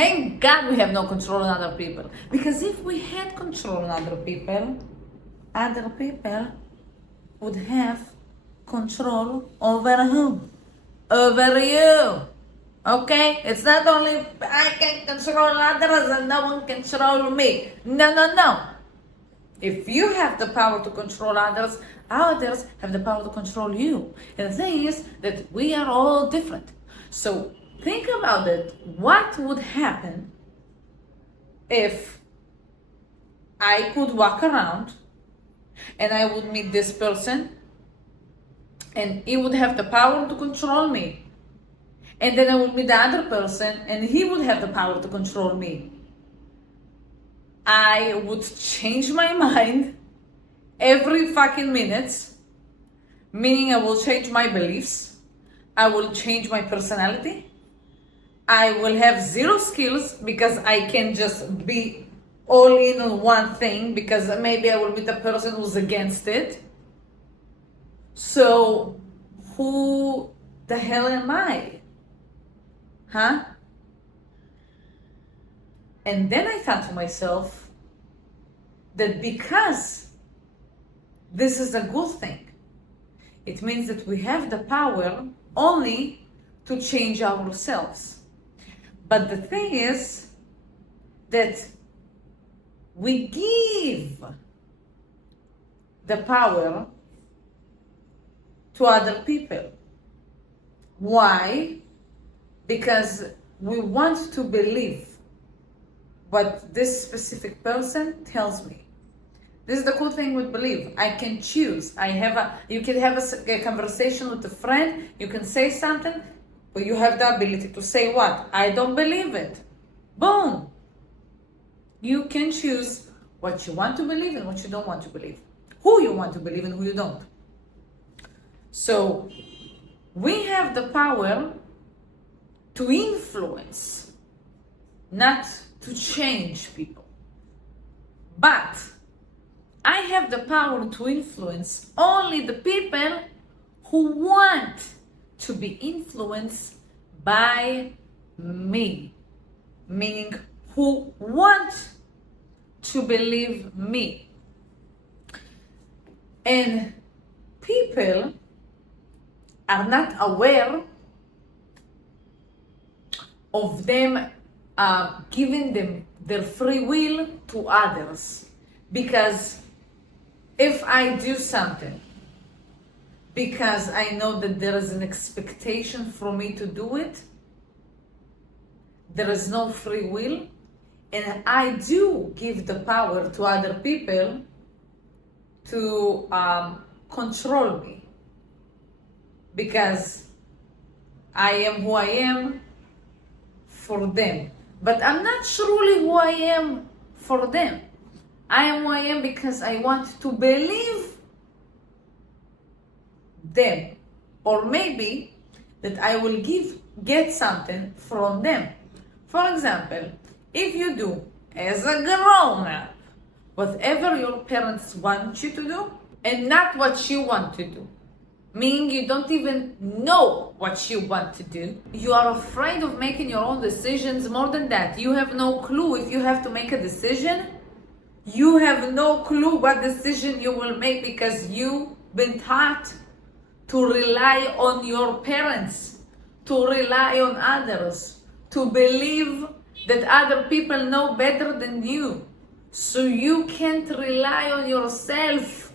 Thank God we have no control on other people. Because if we had control on other people would have control over who? Over you. Okay? It's not only I can control others and no one can control me. No. If you have the power to control others, others have the power to control you. And the thing is that we are all different. So think about it. What would happen if I could walk around and I would meet this person and he would have the power to control me? And then I would meet the other person and he would have the power to control me. I would change my mind every fucking minute, meaning I will change my beliefs, I will change my personality, I will have zero skills because I can just be all in on one thing because maybe I will meet a person who's against it. So who the hell am I? Huh? And then I thought to myself that because this is a good thing, it means that we have the power only to change ourselves. But the thing is that we give the power to other people. Why? Because we want to believe what this specific person tells me. This is the cool thing with belief. I can choose. You can have a conversation with a friend. You can say something, but you have the ability to say what? I don't believe it. Boom. You can choose what you want to believe and what you don't want to believe. Who you want to believe and who you don't. So we have the power to influence, not to change people. But I have the power to influence only the people who want to be influenced by me, meaning who want to believe me. And people are not aware of them giving them their free will to others. Because if I do something because I know that there is an expectation for me to do it, there is no free will, and I do give the power to other people to control me, because I am who I am for them. But I'm not truly who I am for them. I am who I am because I want to believe them. Or maybe that I will get something from them. For example, if you do as a grown-up whatever your parents want you to do and not what you want to do, meaning you don't even know what you want to do, you are afraid of making your own decisions. More than that, you have no clue if you have to make a decision. You have no clue what decision you will make because you've been taught to rely on your parents, to rely on others, to believe that other people know better than you. So you can't rely on yourself.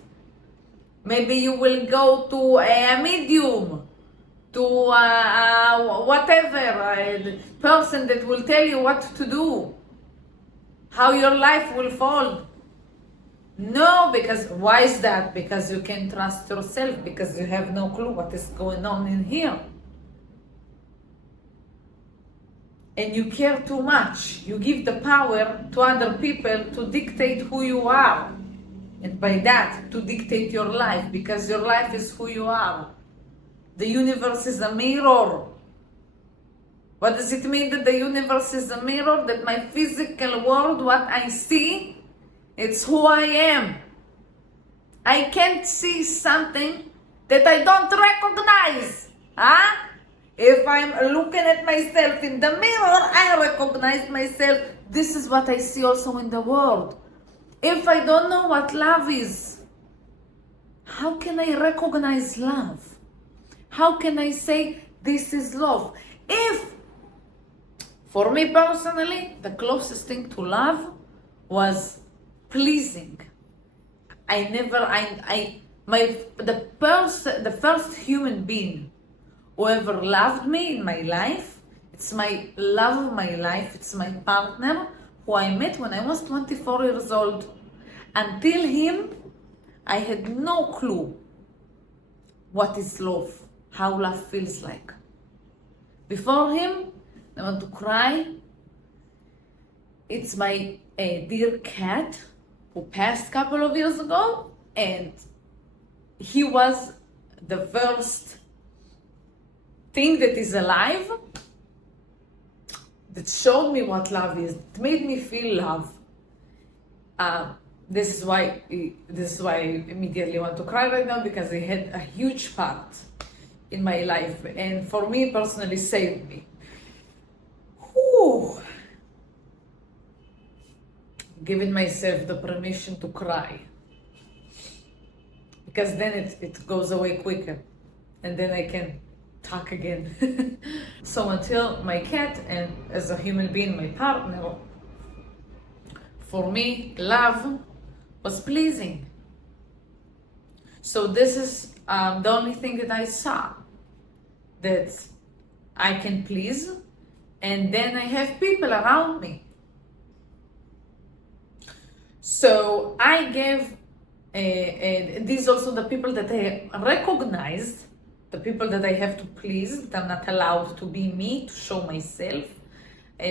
Maybe you will go to a medium, to whatever, a person that will tell you what to do, how your life will fall. No, because why is that? Because you can't trust yourself, because you have no clue what is going on in here. And you care too much. You give the power to other people to dictate who you are. And by that, to dictate your life, because your life is who you are. The universe is a mirror. What does it mean that the universe is a mirror? That my physical world, what I see, it's who I am. I can't see something that I don't recognize. Huh? If I'm looking at myself in the mirror, I recognize myself. This is what I see also in the world. If I don't know what love is, how can I recognize love? How can I say this is love? If, for me personally, the closest thing to love was pleasing. The first human being who ever loved me in my life, it's my love of my life, it's my partner who I met when I was 24 years old. Until him, I had no clue what is love, how love feels like. Before him, I want to cry. It's my dear cat who passed a couple of years ago, and he was the first thing that is alive that showed me what love is. It made me feel love. This is why I immediately want to cry right now, because he had a huge part in my life, and for me personally saved me. Whew. Giving myself the permission to cry, because then it goes away quicker, and then I can talk again. So until my cat, and as a human being, my partner, for me, love was pleasing. So this is the only thing that I saw, that I can please, and then I have people around me. So I gave, and these also the people that I recognized, the people that I have to please, that I'm not allowed to be me, to show myself.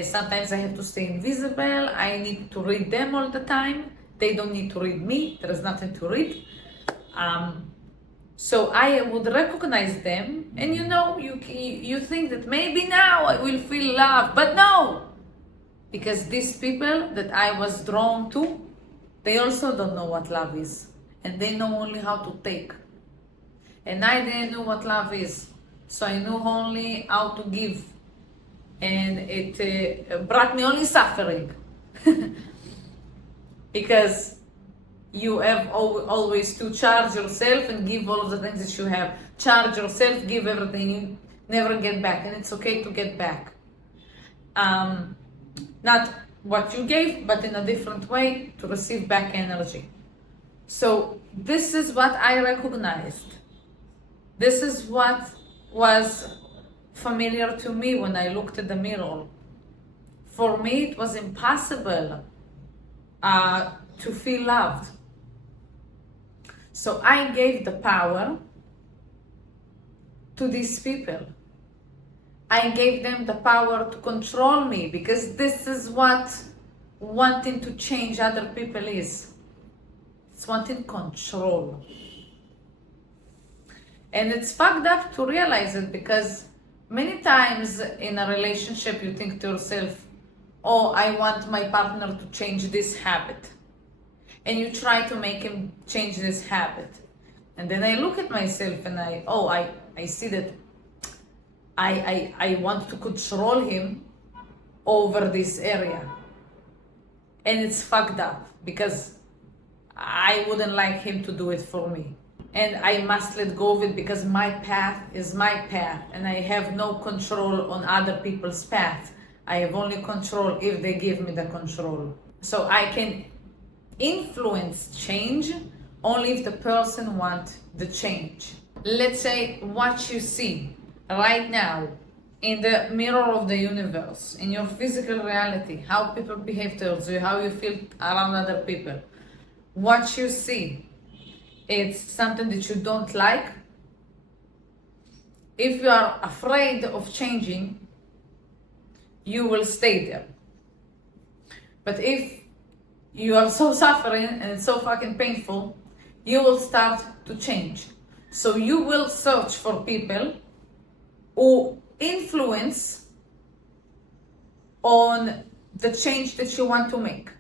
Sometimes I have to stay invisible. I need to read them all the time. They don't need to read me. There is nothing to read. So I would recognize them, and you think that maybe now I will feel love, but no, because these people that I was drawn to, they also don't know what love is, and they know only how to take. And I didn't know what love is, so I knew only how to give, and it brought me only suffering. Because you have always to charge yourself and give all of the things that you have. Charge yourself, give everything, you never get back, and it's okay to get back. Not what you gave, but in a different way, to receive back energy. So this is what I recognized. This is what was familiar to me when I looked at the mirror. For me, it was impossible to feel loved. So I gave the power to these people. I gave them the power to control me, because this is what wanting to change other people is. It's wanting control. And it's fucked up to realize it, because many times in a relationship you think to yourself, oh, I want my partner to change this habit. And you try to make him change this habit. And then I look at myself and I see that I want to control him over this area. And it's fucked up, because I wouldn't like him to do it for me. And I must let go of it, because my path is my path, and I have no control on other people's path. I have only control if they give me the control. So I can influence change only if the person wants the change. Let's say what you see right now in the mirror of the universe, in your physical reality, how people behave towards you, how you feel around other people. What you see, it's something that you don't like. If you are afraid of changing, you will stay there. But if you are so suffering and it's so fucking painful, you will start to change. So you will search for people who influence on the change that you want to make.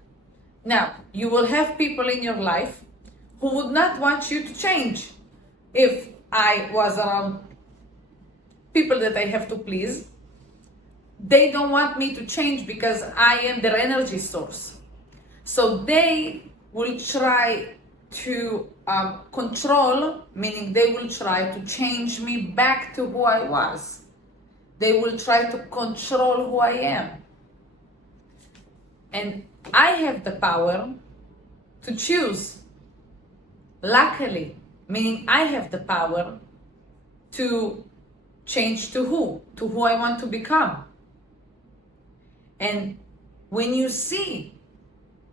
Now, you will have people in your life who would not want you to change. If I was around people that I have to please. They don't want me to change because I am their energy source. So they will try to control, meaning they will try to change me back to who I was. They will try to control who I am. And I have the power to choose. Luckily, meaning I have the power to change to who I want to become. And when you see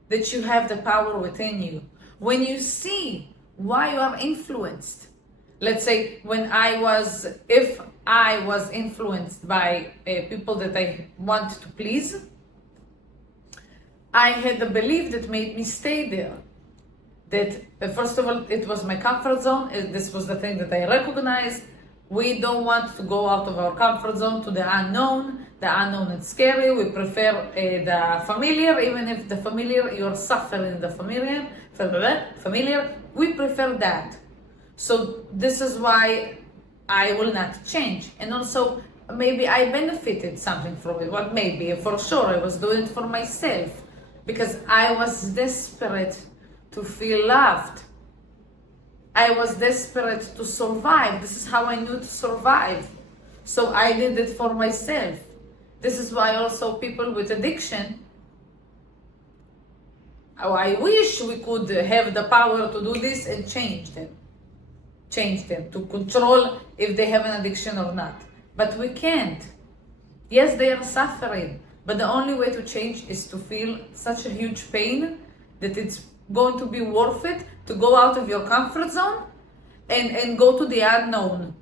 that you have the power within you, when you see why you are influenced, let's say if I was influenced by people that I want to please, I had the belief that made me stay there. That first of all, it was my comfort zone. This was the thing that I recognized. We don't want to go out of our comfort zone to the unknown. The unknown is scary. We prefer the familiar, even if the familiar, you're suffering in the familiar, we prefer that. So this is why I will not change. And also, maybe I benefited something from it. What maybe, for sure, I was doing it for myself because I was desperate to feel loved. I was desperate to survive. This is how I knew to survive. So I did it for myself. This is why also people with addiction, I wish we could have the power to do this and change them, to control if they have an addiction or not. But we can't. Yes, they are suffering, but the only way to change is to feel such a huge pain that it's going to be worth it to go out of your comfort zone and go to the unknown.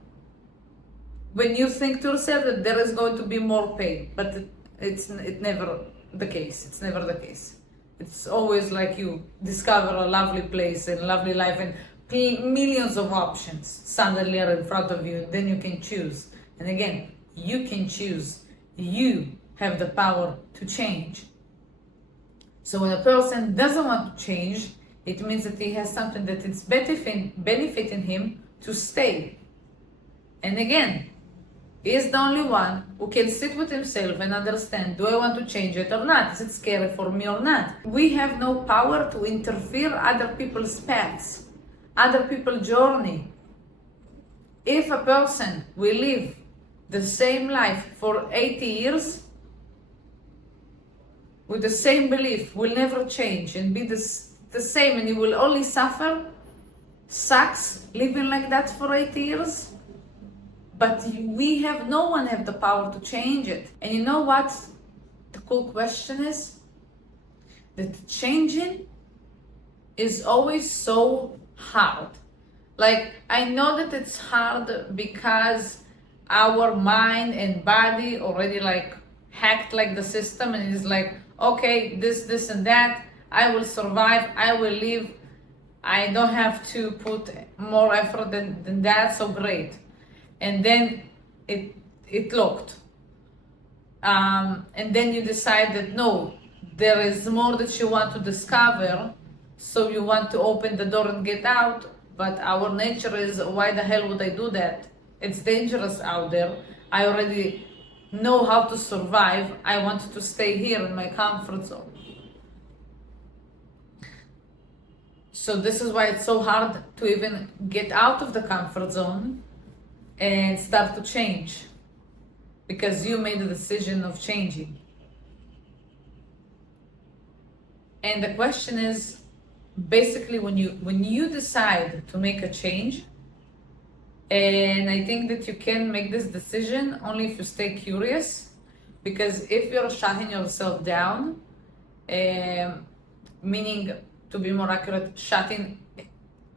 When you think to yourself that there is going to be more pain, but it's never the case. It's never the case. It's always like you discover a lovely place and lovely life and millions of options suddenly are in front of you. Then you can choose. And again, you can choose. You have the power to change. So when a person doesn't want to change, it means that he has something that is benefiting him to stay. And again, he is the only one who can sit with himself and understand, do I want to change it or not? Is it scary for me or not? We have no power to interfere other people's paths, other people's journey. If a person will live the same life for 80 years, with the same belief, will never change and be the same, and you will only suffer, sucks living like that for 80 years. But no one have the power to change it. And you know what the cool question is? That changing is always so hard. Like, I know that it's hard because our mind and body already like hacked like the system and it's like, okay, this and that, I will survive, I will live, I don't have to put more effort than that, so great. And then it locked. And then you decide that no, there is more that you want to discover, so you want to open the door and get out, but our nature is, why the hell would I do that? It's dangerous out there. I already know how to survive. I want to stay here in my comfort zone. So this is why it's so hard to even get out of the comfort zone and start to change, because you made the decision of changing. And the question is, basically, when you decide to make a change, and I think that you can make this decision only if you stay curious, because if you're shutting yourself down, meaning, to be more accurate, shutting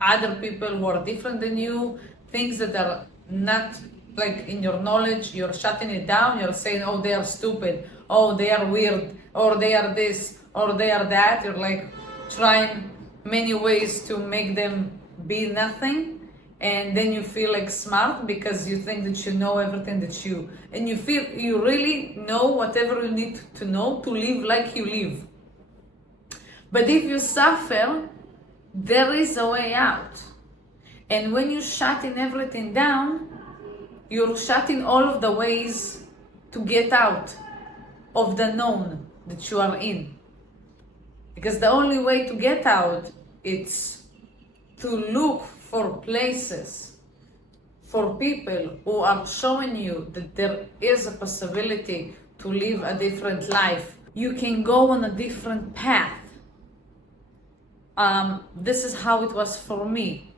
other people who are different than you, things that are not like in your knowledge, you're shutting it down, you're saying, oh, they are stupid, oh, they are weird, or they are this, or they are that. You're like trying many ways to make them be nothing. And then you feel like smart because you think that you know everything and you feel you really know whatever you need to know to live like you live. But if you suffer, there is a way out. And when you shutting everything down, you're shutting all of the ways to get out of the known that you are in. Because the only way to get out is to look for places, for people who are showing you that there is a possibility to live a different life. You can go on a different path. This is how it was for me.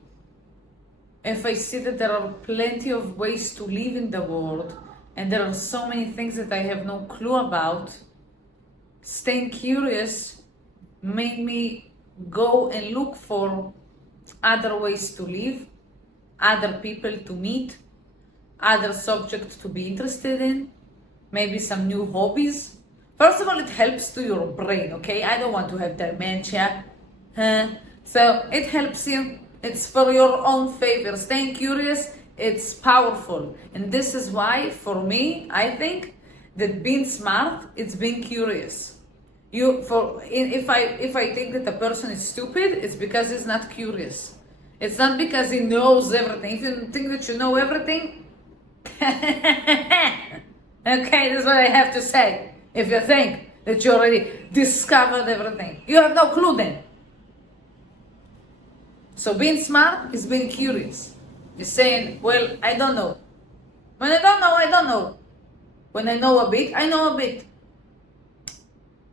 If I see that there are plenty of ways to live in the world, and there are so many things that I have no clue about, staying curious made me go and look for other ways to live, other people to meet, other subjects to be interested in, maybe some new hobbies. First of all, it helps to your brain, okay? I don't want to have dementia. So it helps you. It's for your own favor. Staying curious, it's powerful. And this is why, for me, I think that being smart, it's being curious. If I think that a person is stupid, it's because he's not curious. It's not because he knows everything. If you think that you know everything, okay, that's what I have to say. If you think that you already discovered everything, you have no clue then. So being smart is being curious. You're saying, well, I don't know. When I don't know, I don't know. When I know a bit, I know a bit.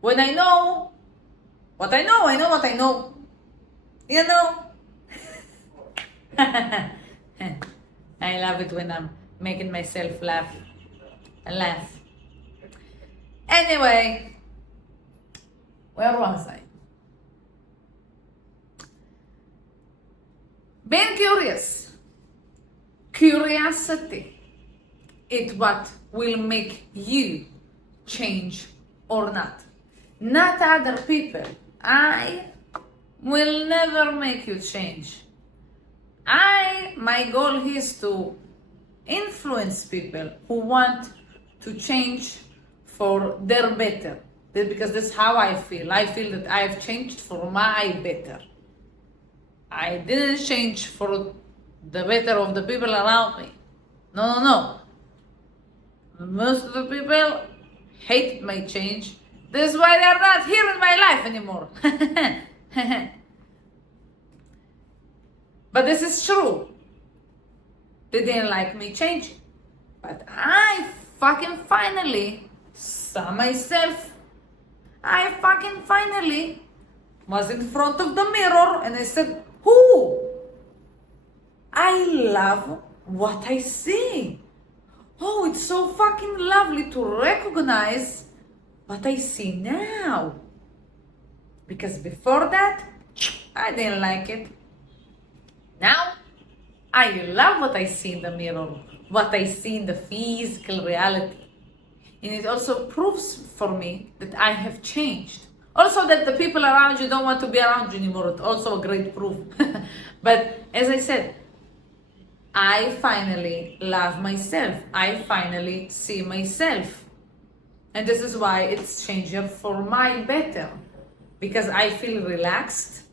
When I know what I know, I know what I know. You know? I love it when I'm making myself laugh. Anyway, where was I? Being curious. Curiosity is what will make you change or not. Not other people. I will never make you change. My goal is to influence people who want to change for their better. Because that's how I feel. I feel that I've changed for my better. I didn't change for the better of the people around me. No. Most of the people hate my change. That's why they are not here in my life anymore. But this is true. They didn't like me changing. But I fucking finally saw myself. I fucking finally was in front of the mirror and I said, "Who? I love what I see. Oh, it's so fucking lovely to recognize what I see now. Because before that, I didn't like it. Now, I love what I see in the mirror, what I see in the physical reality. And it also proves for me that I have changed. Also that the people around you don't want to be around you anymore. It's also a great proof. But as I said, I finally love myself. I finally see myself. And this is why it's changing for my better. Because I feel relaxed.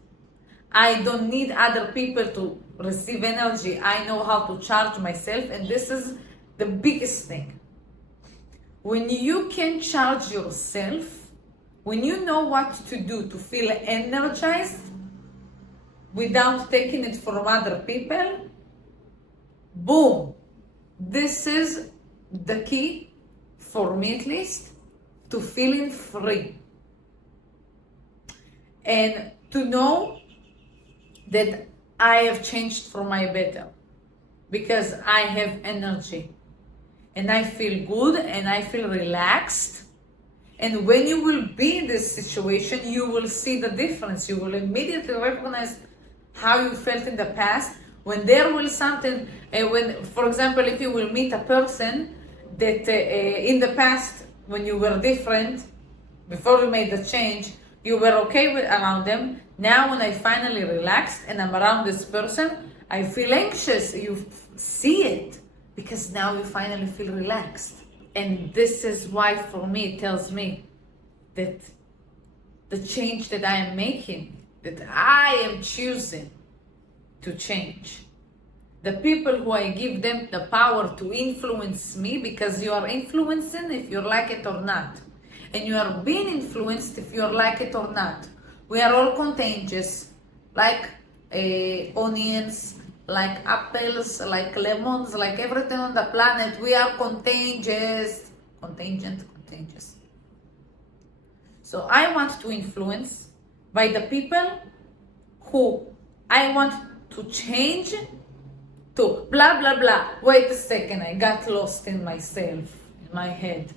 I don't need other people to receive energy. I know how to charge myself. And this is the biggest thing. When you can charge yourself, when you know what to do to feel energized without taking it from other people, boom. This is the key, for me at least, to feeling free. And to know that I have changed for my better. Because I have energy. And I feel good and I feel relaxed. And when you will be in this situation, you will see the difference. You will immediately recognize how you felt in the past. When there will something, for example, if you will meet a person that in the past, when you were different, before you made the change, you were okay with around them. Now when I finally relaxed and I'm around this person, I feel anxious. You see it because now you finally feel relaxed. And this is why for me it tells me that the change that I am making, that I am choosing to change, the people who I give them the power to influence me, because you are influencing if you like it or not. And you are being influenced if you like it or not. We are all contagious, like onions, like apples, like lemons, like everything on the planet. We are contagious. Contagious. So I want to influence by the people who I want to change to blah blah blah. Wait a second, I got lost in myself, in my head.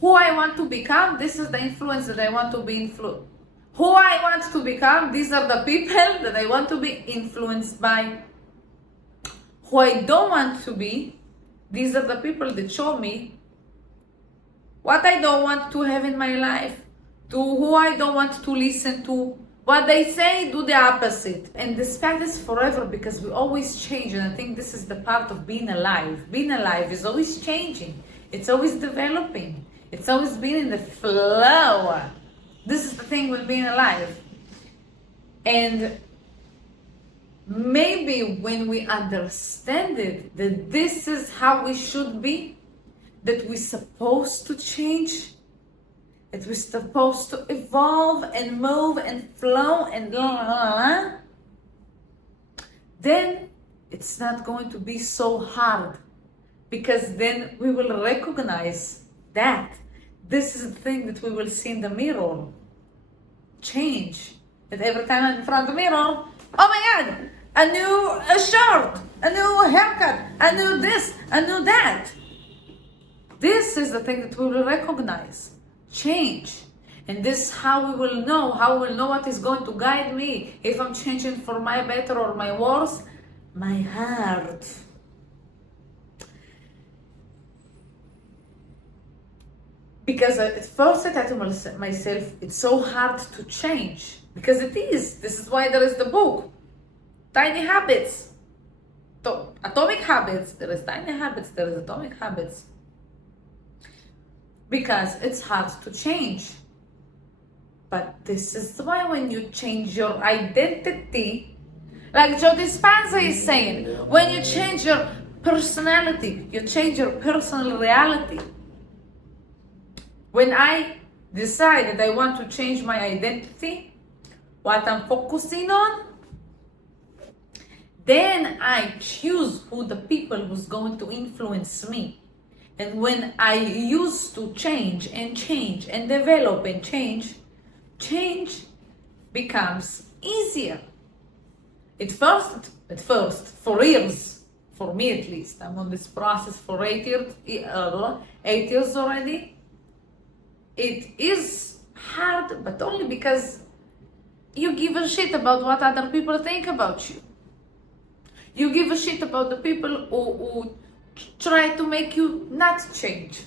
Who I want to become, this is the influence that I want to be influenced. Who I want to become, these are the people that I want to be influenced by. Who I don't want to be, these are the people that show me what I don't want to have in my life, to who I don't want to listen to. What they say, do the opposite. And this path is forever, because we always change. And I think this is the part of being alive. Being alive is always changing. It's always developing. It's always being in the flow. This is the thing with being alive. And maybe when we understand it, that this is how we should be, that we're supposed to change, that we're supposed to evolve and move and flow and then it's not going to be so hard, because then we will recognize that this is the thing that we will see in the mirror. Change. That every time I'm in front of the mirror, oh my God, a new shirt, a new haircut, a new this, a new that. This is the thing that we will recognize. Change. And this is how we will know, what is going to guide me, if I'm changing for my better or my worse. My heart. Because at first I thought to myself, it's so hard to change. Because it is. This is why there is the book. Tiny Habits. Atomic Habits. There is Tiny Habits, there is Atomic Habits. Because it's hard to change. But this is why when you change your identity, like Joe Dispenza is saying, when you change your personality, you change your personal reality. When I decide that I want to change my identity, what I'm focusing on, then I choose who the people who's going to influence me. And when I used to change and develop and change becomes easier. At first, for years, for me at least, I'm on this process for 8 years already. It is hard, but only because you give a shit about what other people think about you. You give a shit about the people who try to make you not change.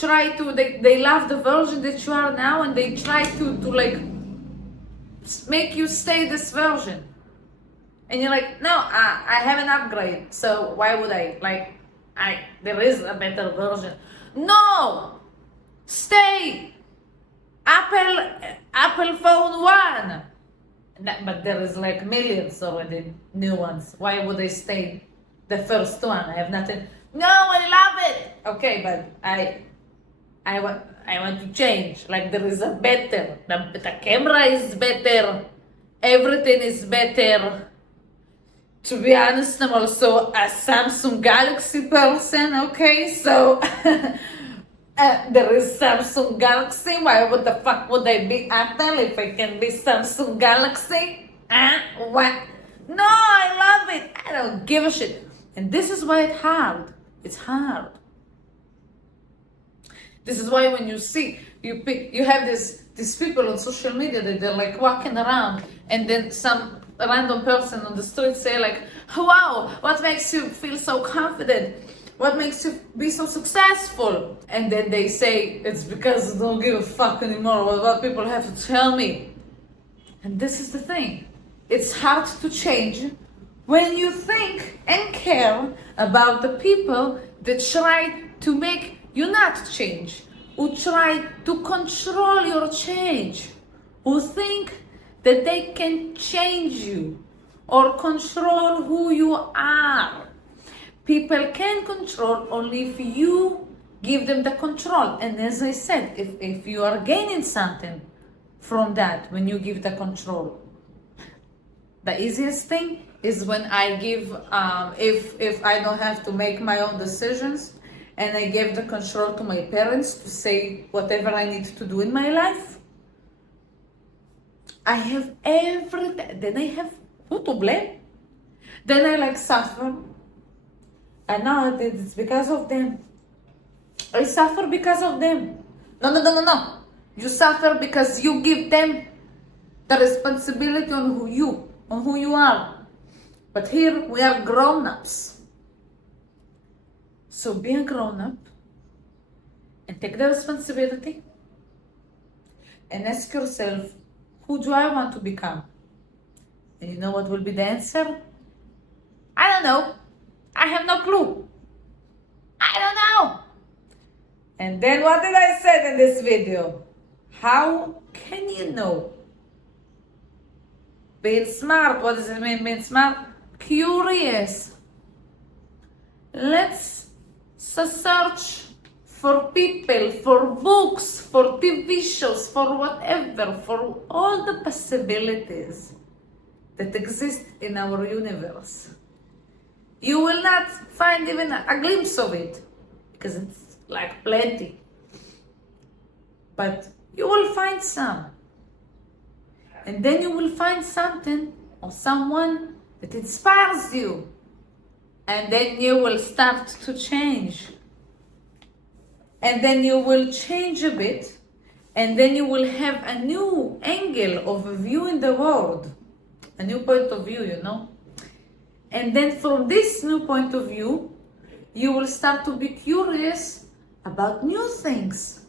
They love the version that you are now, and they try to like make you stay this version. And you're like, no, I have an upgrade, so why would there is a better version. No! Stay! Apple phone 1! But there is like millions already new ones. Why would I stay the first one? I have nothing. No, I love it! Okay, but I want to change. Like there is a better. The camera is better. Everything is better. To be honest, I'm also a Samsung Galaxy person, okay? So there is Samsung Galaxy. Why would the fuck would I be Apple if I can be Samsung Galaxy? What? No, I love it. I don't give a shit. And this is why it's hard. It's hard. This is why when you see, you have these people on social media that they're like walking around, and then some random person on the street say like, wow, what makes you feel so confident? What makes you be so successful? And then they say, it's because I don't give a fuck anymore what people have to tell me. And this is the thing. It's hard to change when you think and care about the people that try to make you not change, who try to control your change, who think that they can change you, or control who you are. People can control only if you give them the control. And as I said, if you are gaining something from that when you give the control. The easiest thing is when I give, if I don't have to make my own decisions, and I gave the control to my parents to say whatever I need to do in my life. I have everything. Then I have who to blame. Then I like suffer. And now it's because of them. I suffer because of them. No. You suffer because you give them the responsibility on who you are. But here we are grown-ups. So be a grown-up and take the responsibility and ask yourself, who do I want to become? And you know what will be the answer? I don't know. I have no clue. I don't know. And then what did I say in this video? How can you know? Being smart. What does it mean, being smart? Curious. Let's search for people, for books, for TV shows, for whatever, for all the possibilities that exist in our universe. You will not find even a glimpse of it, because it's like plenty. But you will find some. And then you will find something or someone that inspires you. And then you will start to change. And then you will change a bit. And then you will have a new angle of view in the world. A new point of view, you know. And then from this new point of view, you will start to be curious about new things.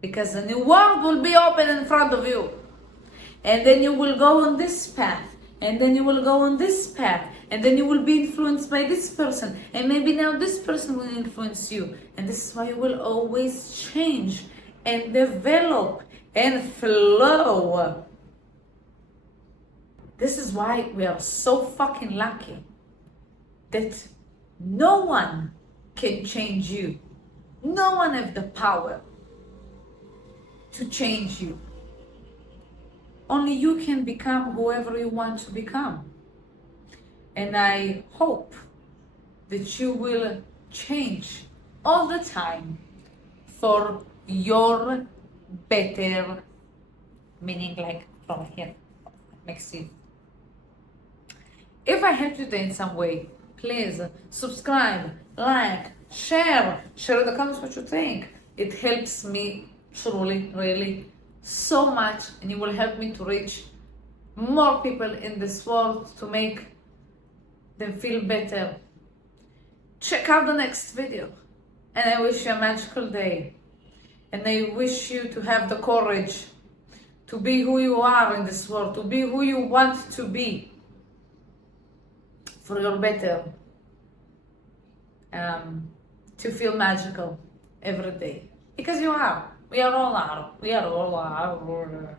Because a new world will be open in front of you. And then you will go on this path. And then you will go on this path. And then you will be influenced by this person. And maybe now this person will influence you. And this is why you will always change and develop and flow. This is why we are so fucking lucky that no one can change you. No one has the power to change you. Only you can become whoever you want to become. And I hope that you will change all the time for your better, meaning like from here, makes it. If I helped you in some way, please subscribe, like, share in the comments what you think. It helps me truly, really, so much, and it will help me to reach more people in this world to make them feel better. Check out the next video, and I wish you a magical day, and I wish you to have the courage to be who you are in this world, to be who you want to be for your better, to feel magical every day, because you are. We are all are.